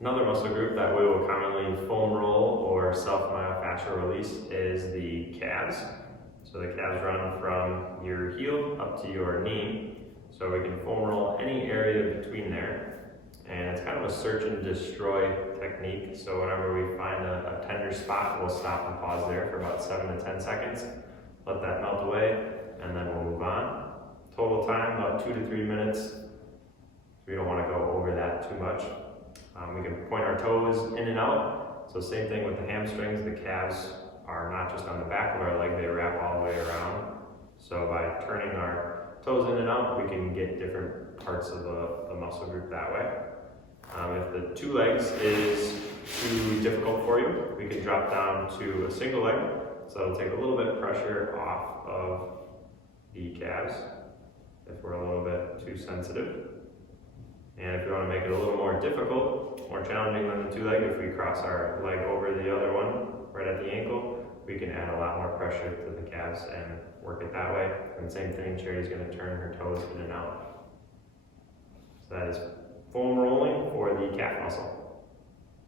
Another muscle group that we will commonly foam roll or self-myofascial release is the calves. So the calves run from your heel up to your knee. So we can foam roll any area between there. And it's kind of a search and destroy technique. So whenever we find a tender spot, we'll stop and pause there for about 7 to 10 seconds. Let that melt away, and then we'll move on. Total time, about 2 to 3 minutes. We don't want to go over that too much. We can point our toes in and out. So same thing with the hamstrings. The calves are not just on the back of our leg, they wrap all the way around. So by turning our toes in and out, we can get different parts of the muscle group that way. If the 2 legs is too difficult for you, we can drop down to a single leg. So it'll take a little bit of pressure off of the calves if we're a little bit too sensitive. And if you want to make it a little more difficult, more challenging than the 2 leg, if we cross our leg over the other one, right at the ankle, we can add a lot more pressure to the calves and work it that way. And same thing, Charity's going to turn her toes in and out. So that is foam rolling for the calf muscle.